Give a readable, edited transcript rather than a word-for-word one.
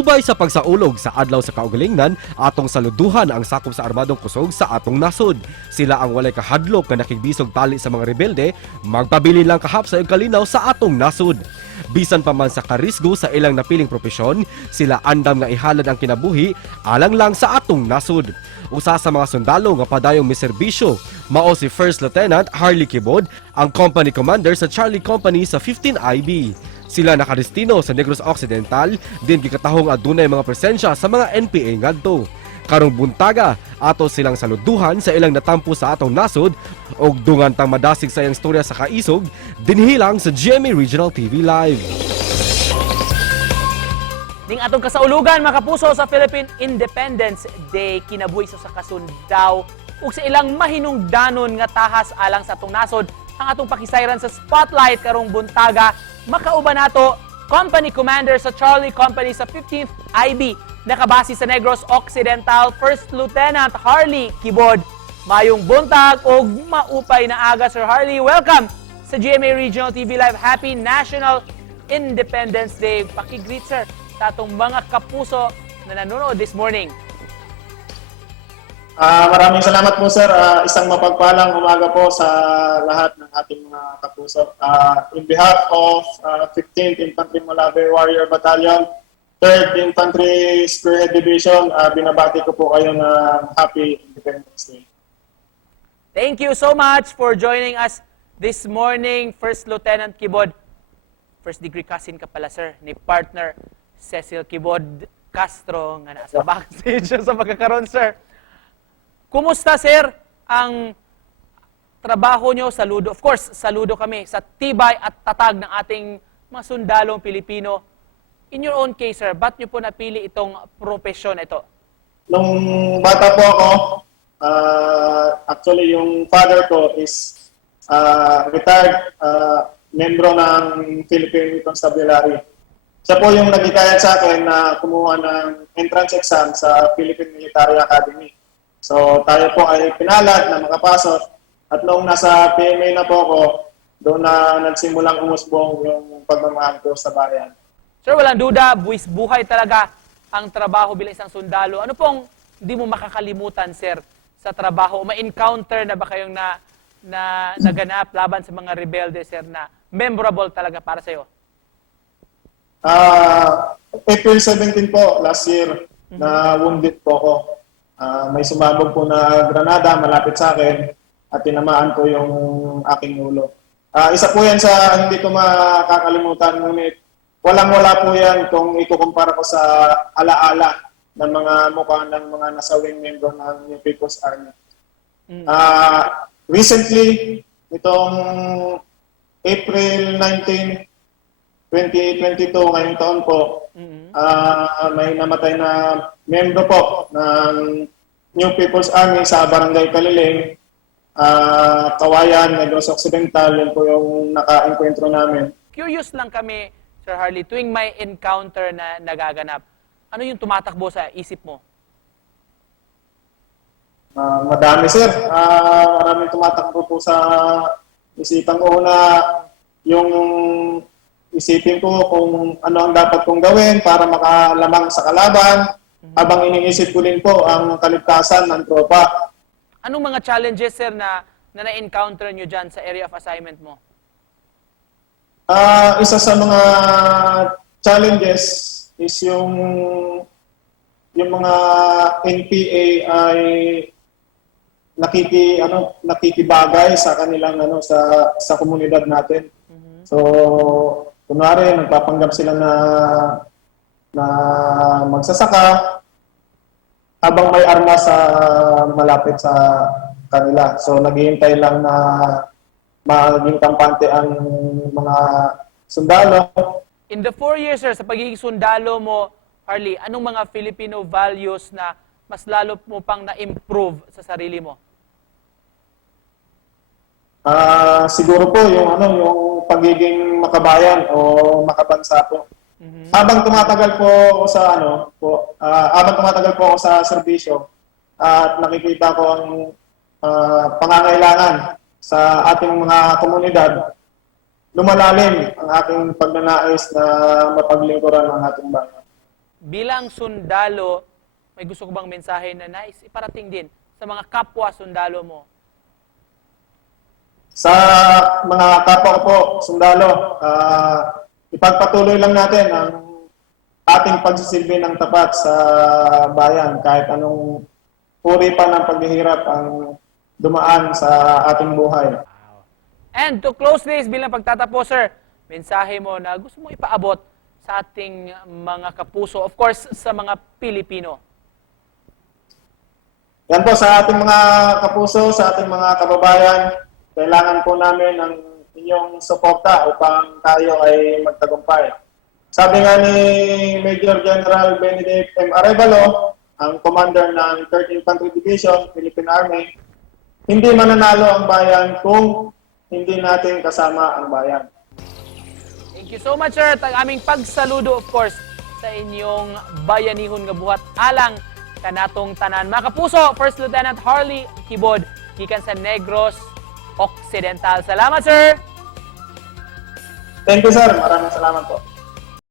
Subay sa pagsaulog sa adlaw sa kaugalingnan, atong saluduhan ang sakop sa armadong kusog sa atong nasod. Sila ang walay kahadlok nga nakigbisog tali sa mga rebelde, magpabilin lang kahap sa kalinaw sa atong nasod. Bisan pa man sa karisgo sa ilang napiling propesyon, sila andam nga ihalad ang kinabuhi alang lang sa atong nasod. Usa sa mga sundalo nga padayong miserbisyo mao si First Lieutenant Harley Kibod, ang company commander sa Charlie Company sa 15 IB. Sila nakadestino sa Negros Occidental, din gikatahong adunay mga presensya sa mga NPA ngadto. Karong buntaga, ato silang saluduhan sa ilang natampo sa atong nasod og dungan tang madasig sa iyang storya sa kaisog, dinhilang sa GMA Regional TV Live. Ning atong kasaulugan mga kapuso sa Philippine Independence Day kinabuhi sa kasundaw ug sa ilang mahinungdanon nga tahas alang sa atong nasod ang atong pakisayran sa spotlight karong buntaga. Makauban nato Company Commander sa Charlie Company sa 15th IB, nakabase sa Negros Occidental, First Lieutenant Harley Kibod. Mayong buntag o maupay na aga, Sir Harley. Welcome sa GMA Regional TV Live. Happy National Independence Day. Pakigreet, sir, sa atong mga kapuso na nanonood this morning. Maraming salamat po, sir. Isang mapagpalang umaga po sa lahat ng ating mga kapuso. In behalf of 15th Infantry Malave Warrior Battalion, 3rd Infantry Spearhead Division, binabati ko po kayo ng Happy Independence Day. Thank you so much for joining us this morning, First Lieutenant Kibod. First degree cousin ka pala, sir, ni partner Cecil Kibod Castro nga nasa backstage sa pagkakaroon, sir. Kumusta, sir, ang trabaho nyo? Saludo. Of course, saludo kami sa tibay at tatag ng ating mga sundalong Pilipino. In your own case, sir, ba't nyo po napili itong profesyon ito? Nung bata po ako, actually yung father ko is retired membro ng Philippine Constabulary. Siya po yung nagikayat sa akin na kumuha ng entrance exam sa Philippine Military Academy. So tayo po ay pinalad na makapasok at noong nasa PMA na po ako, doon na nagsimulang umusbong yung pagmamahal ko sa bayan. Sir, walang duda, buwis buhay talaga ang trabaho bilang isang sundalo. Ano pong hindi mo makakalimutan, sir, sa trabaho? Ma-encounter na ba kayong naganap laban sa mga rebelde, sir, na memorable talaga para sa'yo? April 17 po, last year, na wounded po ako. May sumabog po na granada malapit sa akin at tinamaan ko yung aking ulo. Isa po yan sa hindi ko makakalimutan, ngunit walang-wala po yan kung ikukumpara ko sa alaala ng mga mukha ng mga nasawing membro ng New People's Army. Recently, itong April 19, 2022, ngayong taon po, may namatay na membro po ng New People's Army sa Barangay Kaliling, Kawayan, Negros Occidental. Yan po yung naka-encuentro namin. Curious lang kami, Sir Harley, tuwing may encounter na nagaganap, ano yung tumatakbo sa isip mo? Madami, sir. Maraming tumatakbo po sa isipan ko na yung isipin ko kung ano ang dapat kong gawin para makalamang sa kalaban, habang iniisip ko din po ang kaligtasan ng tropa. Anong mga challenges, sir, na na-encounter nyo dyan sa area of assignment mo? Isa sa mga challenges is yung mga NPA ay nakikibagay sa kanilang sa komunidad natin. So kunwari, nagpapanggap sila na magsasaka habang may arma sa malapit sa kanila. So naghihintay lang na maging kampante ang mga sundalo. In the 4 years, sir, sa pagiging sundalo mo, Harley, anong mga Filipino values na mas lalo mo pang na-improve sa sarili mo? Siguro po yung pagiging makabayan o makabansa po. Habang tumatagal po ako sa serbisyo at nakikita ko ang pangangailangan sa ating mga komunidad, lumalalim ang ating pagnanais na mapaglingkuran ng ating bayan. bilang sundalo, may gusto ko bang mensahe na nais iparating din sa mga kapwa sundalo mo? Sa mga kapwa ko po, sundalo, ipagpatuloy lang natin ang ating pagsisilbi ng tapat sa bayan kahit anong uri pa ng paghihirap ang dumaan sa ating buhay. And to close this, bilang pagtatapos, sir, mensahe mo na gusto mo ipaabot sa ating mga kapuso, of course, sa mga Pilipino. Yan po sa ating mga kapuso, sa ating mga kababayan, kailangan po namin ng inyong suporta upang tayo ay magtagumpay. Sabi nga ni Major General Benedict M. Arevalo, ang commander ng 3rd Infantry Division, Philippine Army, hindi mananalo ang bayan kung hindi natin kasama ang bayan. Thank you so much, sir. At ang aming pagsaludo, of course, sa inyong bayanihon nga buhat alang kanatong tanan. Mga kapuso, First Lieutenant Harley Kibod, gikan sa Negros Occidental. Salamat, sir! Thank you, sir. Maraming salamat po.